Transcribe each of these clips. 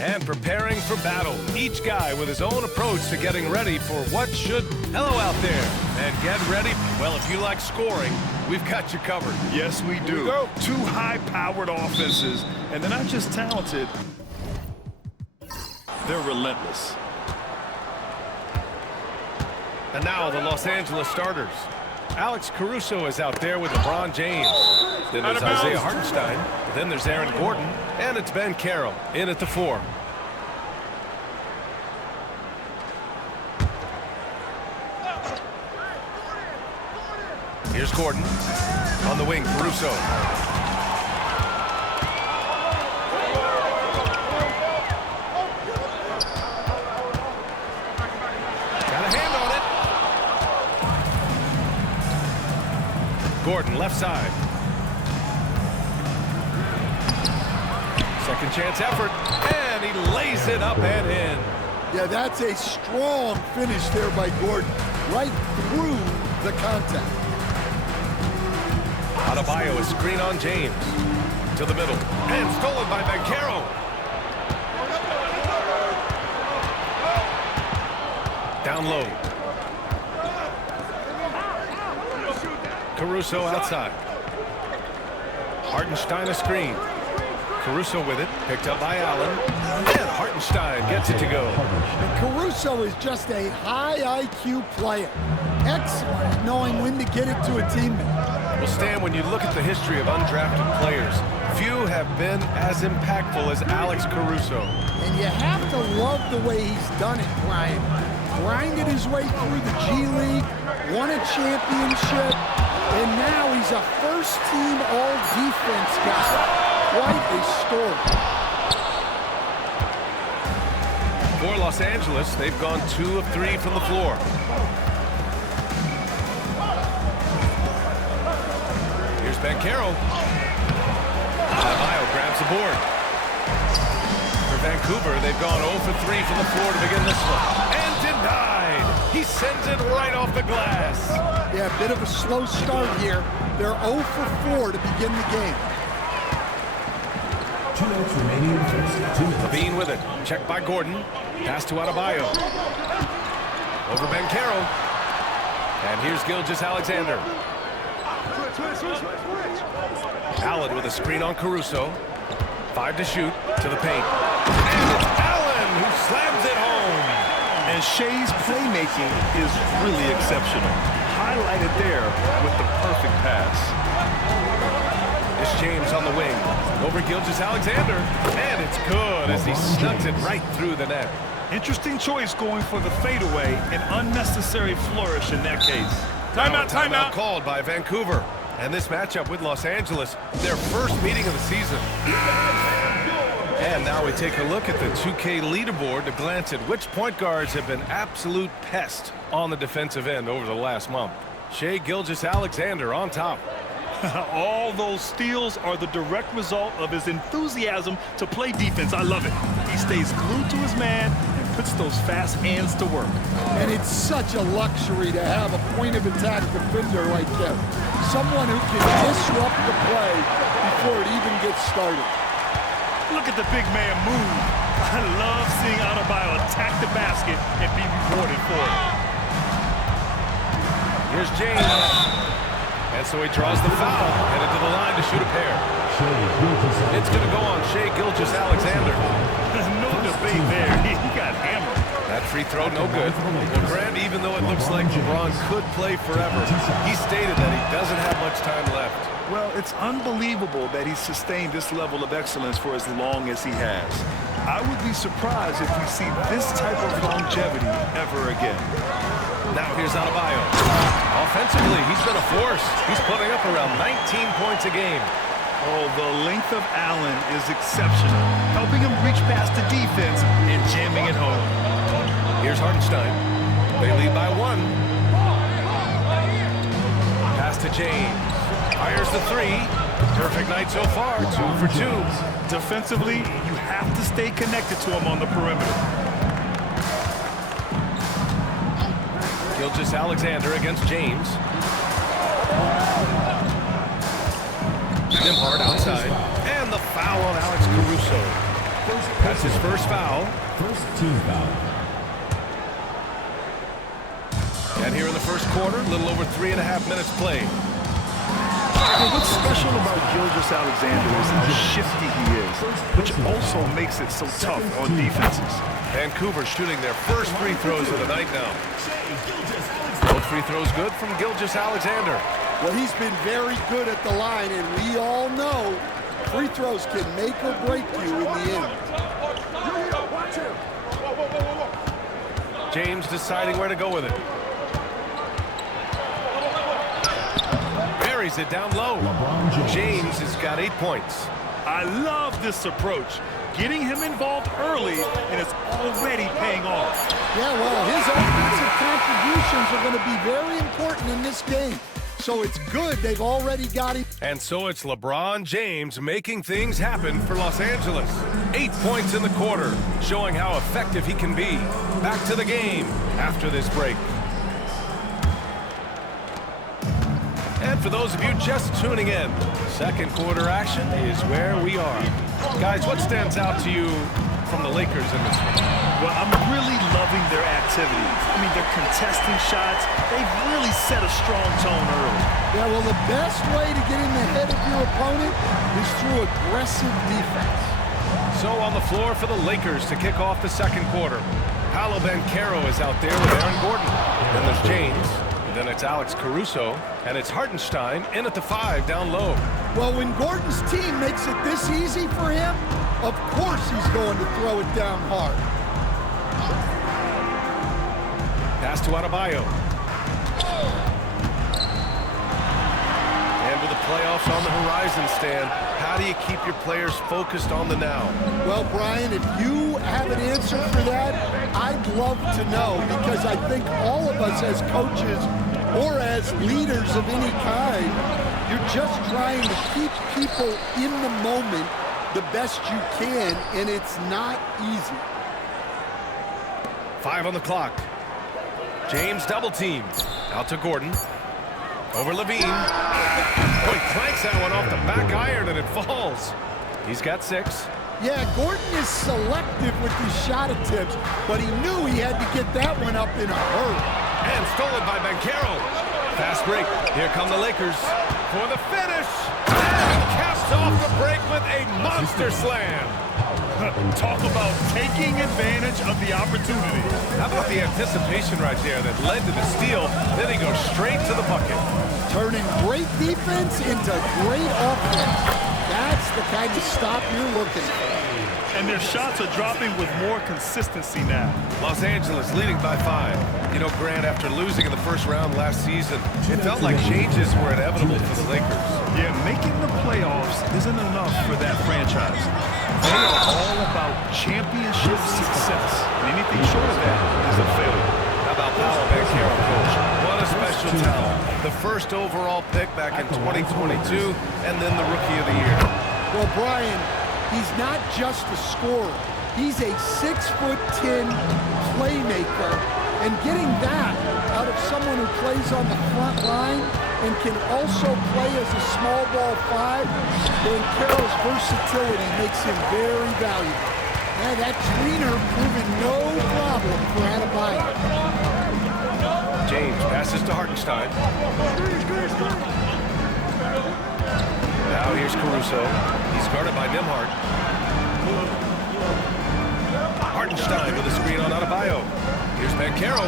And preparing for battle. Each guy with his own approach to getting ready for what should... Hello out there. And get ready. Well, if you like scoring, we've got you covered. Yes, we do. Two high-powered offenses, and they're not just talented. They're relentless. And now the Los Angeles starters. Alex Caruso is out there with LeBron James. Then there's Isaiah Hartenstein. Then there's Aaron Gordon. And it's Ben Carroll in at the 4. Here's Gordon. On the wing, Caruso. Got a hand on it. Gordon, left side. Second chance effort, and he lays it up and in. Yeah, that's a strong finish there by Gordon, right through the contact. Adebayo, a screen on James. To the middle, and stolen by Banchero. Down low. Caruso outside. Hartenstein a screen. Caruso with it, picked up by Allen, and Hartenstein gets it to go. And Caruso is just a high IQ player. Excellent at knowing when to get it to a teammate. Well, Stan, when you look at the history of undrafted players, few have been as impactful as Alex Caruso. And you have to love the way he's done it, Brian. Grinded his way through the G League, won a championship, and now he's a first-team all-defense guy. Quite a story. For Los Angeles, they've gone 2 of 3 from the floor. Here's Banchero. Adebayo grabs the board. For Vancouver, they've gone 0 for 3 from the floor to begin this one. And denied. He sends it right off the glass. Yeah, a bit of a slow start here. They're 0 for 4 to begin the game. 2 minutes remaining in the first. 2 minutes. Levine with it. Checked by Gordon. Pass to Adebayo. Over Banchero. And here's Gilgeous-Alexander. Allen with a screen on Caruso. 5 to shoot. To the paint. And it's Allen who slams it home. And Shea's playmaking is really exceptional. Highlighted there with the perfect pass. It's James on the wing. Over Gilgeous-Alexander. And it's good as he snugs it right through the net. Interesting choice going for the fadeaway. An unnecessary flourish in that case. Timeout called by Vancouver. And this matchup with Los Angeles, their first meeting of the season. And now we take a look at the 2K leaderboard to glance at which point guards have been absolute pests on the defensive end over the last month. Shai Gilgeous-Alexander on top. All those steals are the direct result of his enthusiasm to play defense. I love it. He stays glued to his man and puts those fast hands to work. And it's such a luxury to have a point-of-attack defender like him. Someone who can disrupt the play before it even gets started. Look at the big man move. I love seeing Adebayo attack the basket and be rewarded for it. Here's James. And so he draws the foul, headed to the line to shoot a pair. It's going to go on Shai Gilgeous-Alexander. No debate there. He got hammered. That free throw, no good. Well, Grant, even though it looks like LeBron could play forever, he stated that he doesn't have much time left. Well, it's unbelievable that he's sustained this level of excellence for as long as he has. I would be surprised if we see this type of longevity ever again. Now here's Adebayo. Offensively, he's been a force. He's putting up around 19 points a game. Oh, the length of Allen is exceptional, helping him reach past the defense and jamming it home. Here's Hartenstein. They lead by 1. Pass to James. Fires the 3. Perfect night so far. 2 for 2. Defensively, you have to stay connected to him on the perimeter. Gilgeous-Alexander against James. Nembhard outside. And the foul on Alex Caruso. That's his first foul. First team foul. And here in the first quarter, a little over 3.5 minutes played. What's special about Gilgeous-Alexander is how shifty he is, which also makes it so tough on defenses. Vancouver shooting their first free throws of the night now. Both free throws good from Gilgeous-Alexander. Well, he's been very good at the line, and we all know free throws can make or break you in the end. James deciding where to go with it. Buries it down low. James has got 8 points. I love this approach. Getting him involved early, and it's already paying off. Yeah, well, his offensive contributions are going to be very important in this game. So it's good they've already got him. And so it's LeBron James making things happen for Los Angeles. 8 points in the quarter, showing how effective he can be. Back to the game after this break. And for those of you just tuning in, second quarter action is where we are. Guys, what stands out to you from the Lakers in this one? Well, I'm really loving their activity. I mean, they're contesting shots. They've really set a strong tone early. Yeah, well, the best way to get in the head of your opponent is through aggressive defense. So on the floor for the Lakers to kick off the second quarter. Paolo Banchero is out there with Aaron Gordon. Then there's James. Then it's Alex Caruso. And it's Hartenstein in at the 5 down low. Well, when Gordon's team makes it this easy for him, of course he's going to throw it down hard. Pass to Adebayo. And with the playoffs on the horizon, Stan, how do you keep your players focused on the now? Well, Brian, if you have an answer for that, I'd love to know, because I think all of us as coaches or as leaders of any kind, you're just trying to keep people in the moment the best you can, and it's not easy. 5 on the clock. James double teamed. Out to Gordon. Over Levine. Oh, he clanks that one off the back iron and it falls. He's got 6. Yeah, Gordon is selective with his shot attempts, but he knew he had to get that one up in a hurry. And stolen by Banchero. Fast break. Here come the Lakers for the finish. And caps off the break with a monster slam. Talk about taking advantage of the opportunity. How about the anticipation right there that led to the steal? Then he goes straight to the bucket. Turning great defense into great offense. That's the kind of stop you're looking for. And their shots are dropping with more consistency now. Los Angeles leading by 5. You know, Grant, after losing in the first round last season, it felt like changes were inevitable for the Lakers. Yeah, making the playoffs isn't enough for that franchise. They are all about championship success. And anything short of that is a failure. How about Paolo Banchero, coach? What a special talent. The first overall pick back in 2022, and then the Rookie of the Year. Well, Brian, he's not just a scorer. He's a 6'10" playmaker. And getting that out of someone who plays on the front line and can also play as a small ball 5, Banchero's versatility makes him very valuable. Yeah, that tweener proving no problem for Adebayo. James passes to Hartenstein. Now here's Caruso. He's guarded by Nembhard. Hartenstein with a screen on Adebayo. Here's Banchero.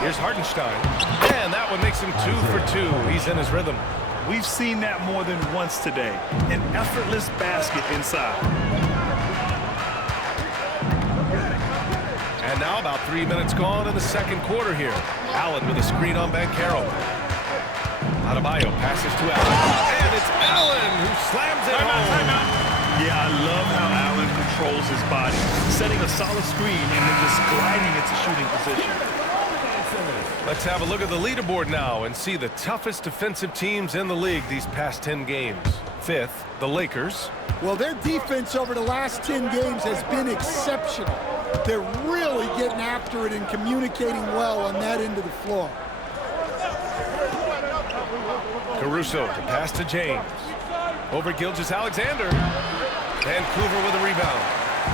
Here's Hartenstein. And that one makes him 2 for 2. He's in his rhythm. We've seen that more than once today. An effortless basket inside. And now about 3 minutes gone in the second quarter here. Allen with a screen on Banchero. Adebayo passes to Allen. And it's Allen who slams it home. Yeah, I love how Allen controls his body, setting a solid screen and then just gliding into shooting position. Let's have a look at the leaderboard now and see the toughest defensive teams in the league these past 10 games. 5th, the Lakers. Well, their defense over the last 10 games has been exceptional. They're really getting after it and communicating well on that end of the floor. Caruso to pass to James. Over Gilgeous-Alexander. Vancouver with a rebound.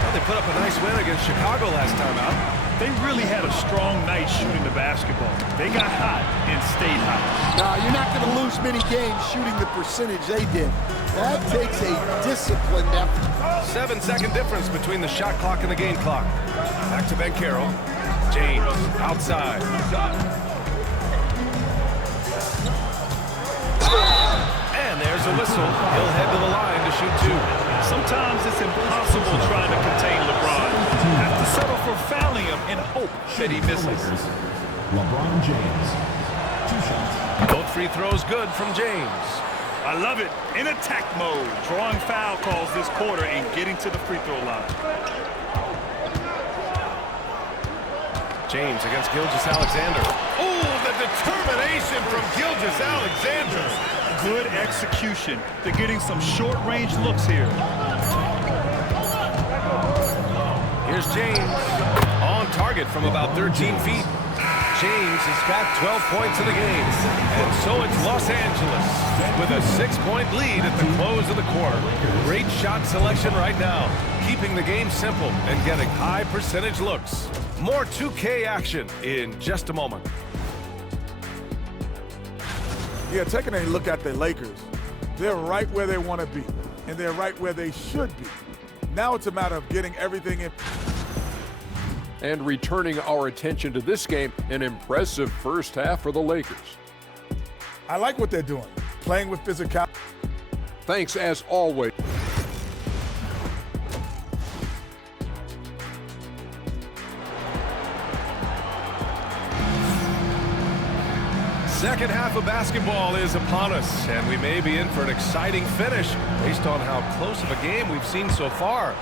Well, they put up a nice win against Chicago last time out. They really had a strong night shooting the basketball. They got hot and stayed hot. No, you're not going to lose many games shooting the percentage they did. That takes a disciplined effort. 7-second difference between the shot clock and the game clock. Back to Bancaro. James outside. And there's a whistle. He'll head to the line to shoot two. Sometimes it's impossible trying to contain LeBron. Have to settle for fouling him and hope that he misses. LeBron James. 2 shots. Both free throws good from James. I love it. In attack mode, drawing foul calls this quarter and getting to the free throw line. James against Gilgeous-Alexander. Oh, the determination from Gilgeous-Alexander. Good execution. They're getting some short-range looks here. Here's James. On target from about 13 feet. James has got 12 points in the game. And so it's Los Angeles with a 6-point lead at the close of the quarter. Great shot selection right now, keeping the game simple and getting high percentage looks. More 2K action in just a moment. Yeah, taking a look at the Lakers, they're right where they want to be, and they're right where they should be. Now it's a matter of getting everything in. And returning our attention to this game, an impressive first half for the Lakers. I like what they're doing, playing with physicality. Thanks as always. Second half of basketball is upon us, and we may be in for an exciting finish based on how close of a game we've seen so far.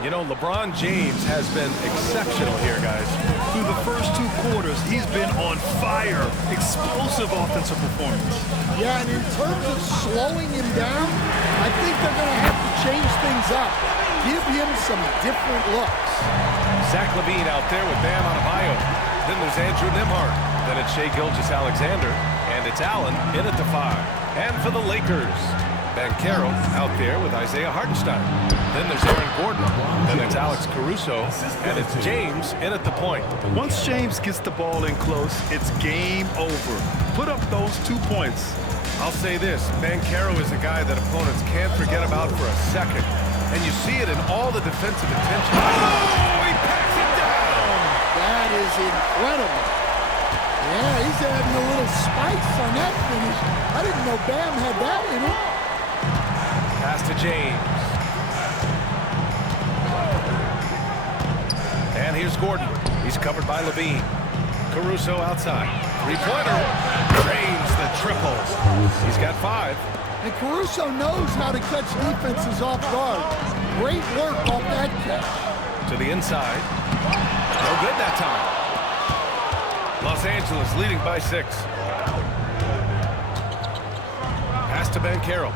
You know, LeBron James has been exceptional here, guys. Through the first 2 quarters, he's been on fire. Explosive offensive performance. Yeah, and in terms of slowing him down, I think they're going to have to change things up. Give him some different looks. Zach LaVine out there with Bam Adebayo. Then there's Andrew Nembhard. Then it's Shai Gilgeous-Alexander. And it's Allen in at the 5. And for the Lakers, Bancaro out there with Isaiah Hartenstein. Then there's Aaron Gordon. Then it's Alex Caruso. And it's James in at the point. Once James gets the ball in close, it's game over. Put up those 2 points. I'll say this, Bancaro is a guy that opponents can't forget about for a second. And you see it in all the defensive attention. Oh, he packs it down! That is incredible. Yeah, he's adding a little spice on that finish. I didn't know Bam had that in him. Pass to James. And here's Gordon. He's covered by LaVine. Caruso outside. Three-pointer. Drains the triple. He's got 5. And Caruso knows how to catch defenses off guard. Great work off that catch. To the inside. No good that time. Los Angeles leading by 6. Pass to Bancaro.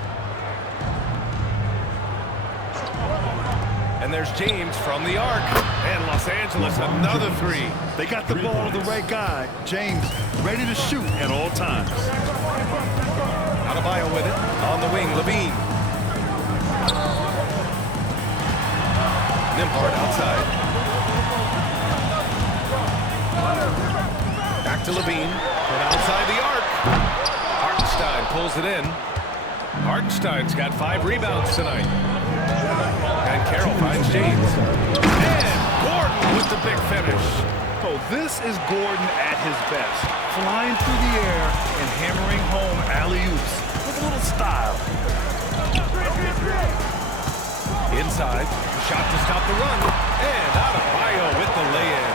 And there's James from the arc. And Los Angeles another 3. They got the ball to the right guy. James ready to shoot at all times. Adebayo with it. On the wing, LaVine. Nembhard outside. Back to LaVine. And outside the arc. Hartenstein pulls it in. Hartenstein's got 5 rebounds tonight. And Carroll finds James. And Gordon with the big finish. Oh, this is Gordon at his best. Flying through the air and hammering home alley-oops with a little style. Inside, shot to stop the run. And Adebayo with the lay-in.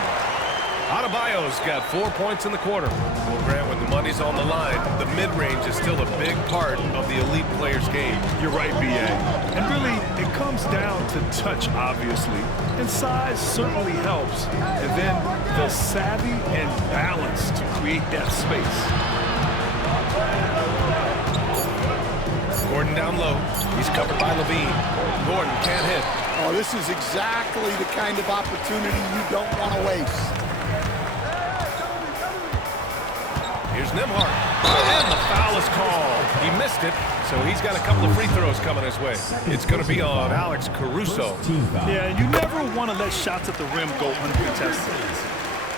Adebayo's got 4 points in the quarter. Well, Grant, when the money's on the line, the mid-range is still a big part of the elite player's game. You're right, B.A. And really, it comes down to touch, obviously. And size certainly helps. And then the savvy and balance to create that space. Gordon down low. He's covered by LaVine. Gordon can't hit. Oh, this is exactly the kind of opportunity you don't want to waste. Here's Nembhard. And the foul is called. He missed it, so he's got a couple of free throws coming his way. It's going to be on Alex Caruso. Team foul. Yeah, you never want to let shots at the rim go uncontested.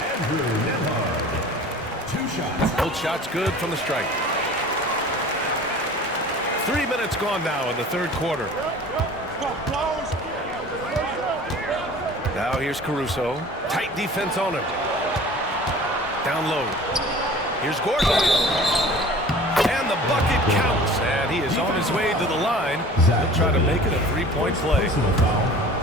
Andrew Nemhard. 2 shots. Both shots good from the stripe. 3 minutes gone now in the third quarter. Now here's Caruso. Tight defense on him. Down low. Here's Gordon. And the bucket counts. And he is on his way to the line. He'll try to make it a 3-point play.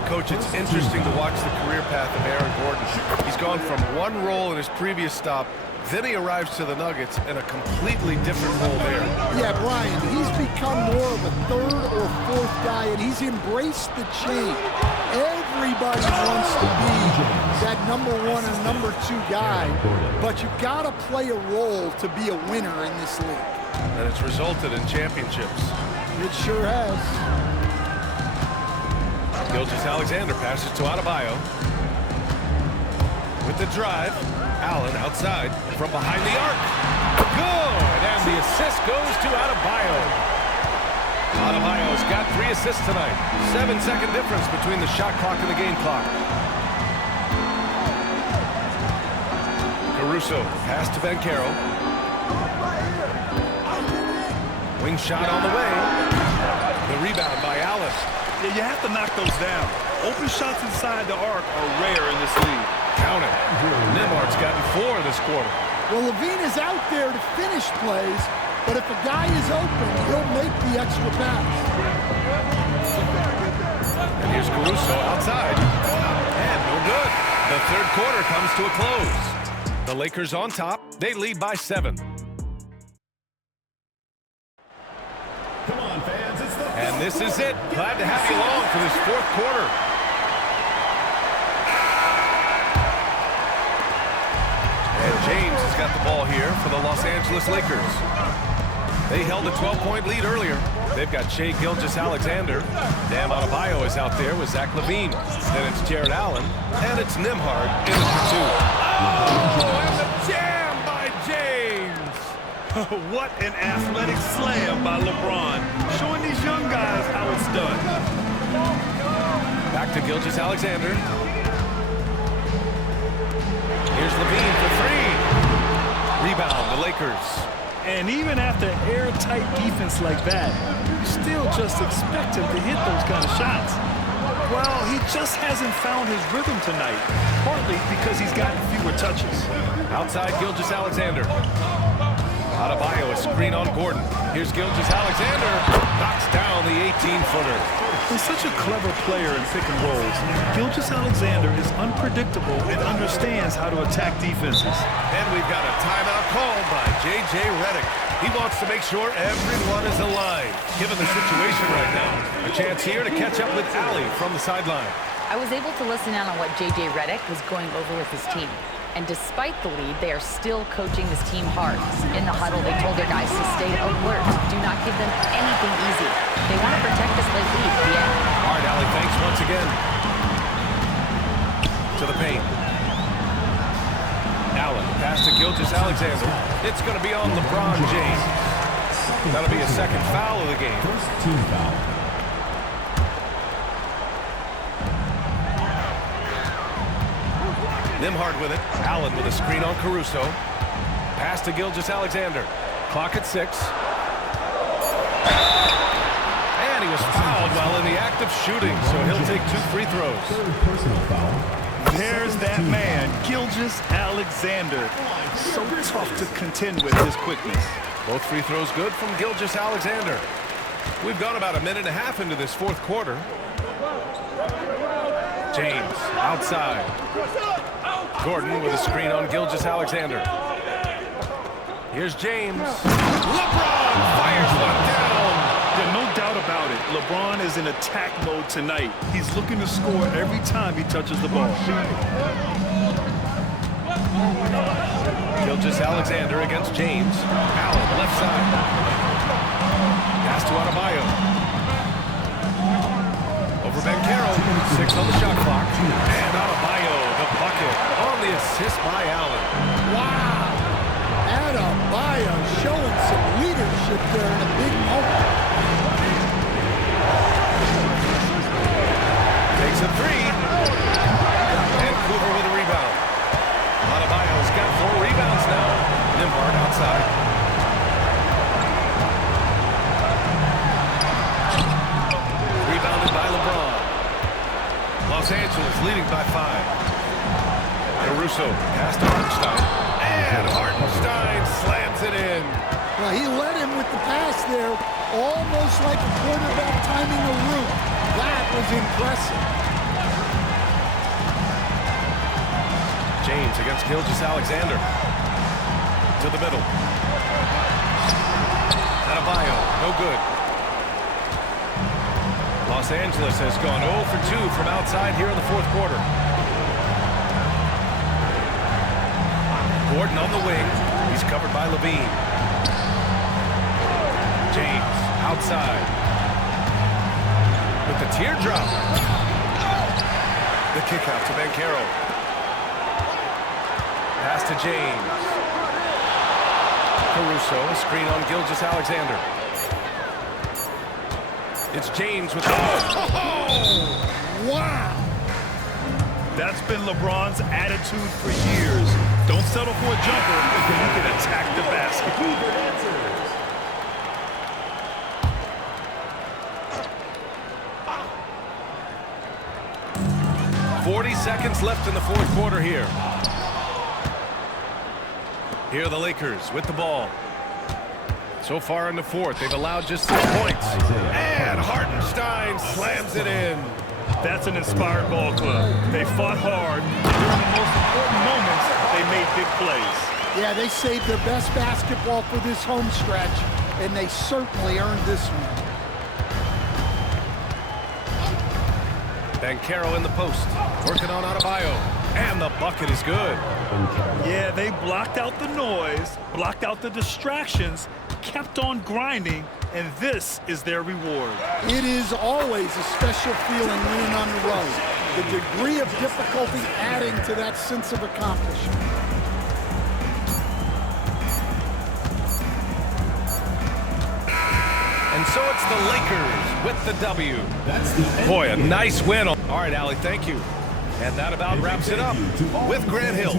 Coach, it's interesting to watch the career path of Aaron Gordon. He's gone from one role in his previous stop, then he arrives to the Nuggets in a completely different role there. Yeah, Brian, he's become more of a third or fourth guy, and he's embraced the change. Everybody wants to be that number 1 and number 2 guy, but you've got to play a role to be a winner in this league. And it's resulted in championships. It sure has. Gilgeous-Alexander passes to Adebayo. With the drive, Allen outside from behind the arc. Good! And the assist goes to Adebayo. Adebayo's got 3 assists tonight. 7-second difference between the shot clock and the game clock. Caruso pass to Banchero. Wing shot on the way. The rebound by Allen. Yeah, you have to knock those down. Open shots inside the arc are rare in this league. Count it. Nemhard's gotten 4 this quarter. Well, Levine is out there to finish plays, but if a guy is open, he'll make the extra pass. And here's Caruso outside. And no good. The third quarter comes to a close. The Lakers on top. They lead by 7. Come on, fans. It's the And this is it. Glad to have you along for this fourth quarter. And James has got the ball here for the Los Angeles Lakers. They held a 12-point lead earlier. They've got Shai Gilgeous-Alexander. Bam Adebayo is out there with Zach LaVine. Then it's Jared Allen. And it's Nemhard in it for 2. Oh, and the jam by James. What an athletic slam by LeBron, showing these young guys how it's done. Back to Gilgeous-Alexander. Here's LaVine for 3. Rebound, the Lakers. And even after airtight defense like that, you still just expect him to hit those kind of shots. Well, he just hasn't found his rhythm tonight, partly because he's gotten fewer touches. Outside Gilgeous-Alexander. Adebayo, a screen on Gordon. Here's Gilgeous-Alexander. Knocks down the 18-footer. He's such a clever player in pick and rolls. Gilgeous-Alexander is unpredictable and understands how to attack defenses. And we've got a timeout called by J.J. Redick. He wants to make sure everyone is alive, given the situation right now. A chance here to catch up with Allie from the sideline. I was able to listen in on what J.J. Redick was going over with his team. And despite the lead, they are still coaching this team hard. In the huddle, they told their guys to stay alert. Do not give them anything easy. They want to protect this late lead at the end. All right, Allie, thanks once again. To the paint. Allen, pass to Gilgeous-Alexander. It's going to be on LeBron James. That'll be a second foul of the game. first team foul. Nemhard with it. Allen with a screen on Caruso. Pass to Gilgeous-Alexander. Clock at 6. And he was fouled while in the act of shooting, so he'll take 2 free throws. Third personal foul. There's that man, Gilgeous-Alexander. So tough to contend with his quickness. Both free throws good from Gilgeous-Alexander. We've gone about a minute and a half into this fourth quarter. James outside. Gordon with a screen on Gilgeous-Alexander. Here's James. LeBron fires one down. Yeah, no doubt about it. LeBron is in attack mode tonight. He's looking to score every time he touches the ball. Gilgeous-Alexander against James. Allen left side. Pass to Adebayo. Over Banchero. 6 on the shot clock. And Adebayo, the bucket on the assist by Allen. Wow! Adebayo Adebayo showing some leadership there in a big moment. Takes a three. And Cooper with a rebound. Adebayo's got 4 rebounds now. Nembhard outside. Rebounded by LeBron. Los Angeles leading by 5. Caruso pass to Hartenstein. And Hartenstein slams it in. Well, he led him with the pass there, almost like a quarterback timing a route. That was impressive. James against Gilgeous-Alexander. To the middle. Adebayo, no good. Los Angeles has gone 0 for 2 from outside here in the 4th quarter. Gordon on the wing. He's covered by Levine. James outside. With the teardrop. The kick out to Banchero. Pass to James. Caruso, a screen on Gilgeous-Alexander. It's James with the Wow! That's been LeBron's attitude for years. Don't settle for a jumper, then you can attack the basket. 40 seconds left in the 4th quarter here. Here are the Lakers with the ball. So far in the 4th, they've allowed just 6 points. And Hartenstein slams it in. That's an inspired ball club. They fought hard. During the most important moments, they made big plays. Yeah, they saved their best basketball for this home stretch, and they certainly earned this one. Banchero in the post, working on Adebayo, and the bucket is good. Yeah, they blocked out the noise, blocked out the distractions, kept on grinding, and this is their reward. It is always a special feeling winning on the road. The degree of difficulty adding to that sense of accomplishment. And so it's the Lakers with the W. Boy, a nice win. All right, Allie, thank you. And that about wraps it up with Grant Hill.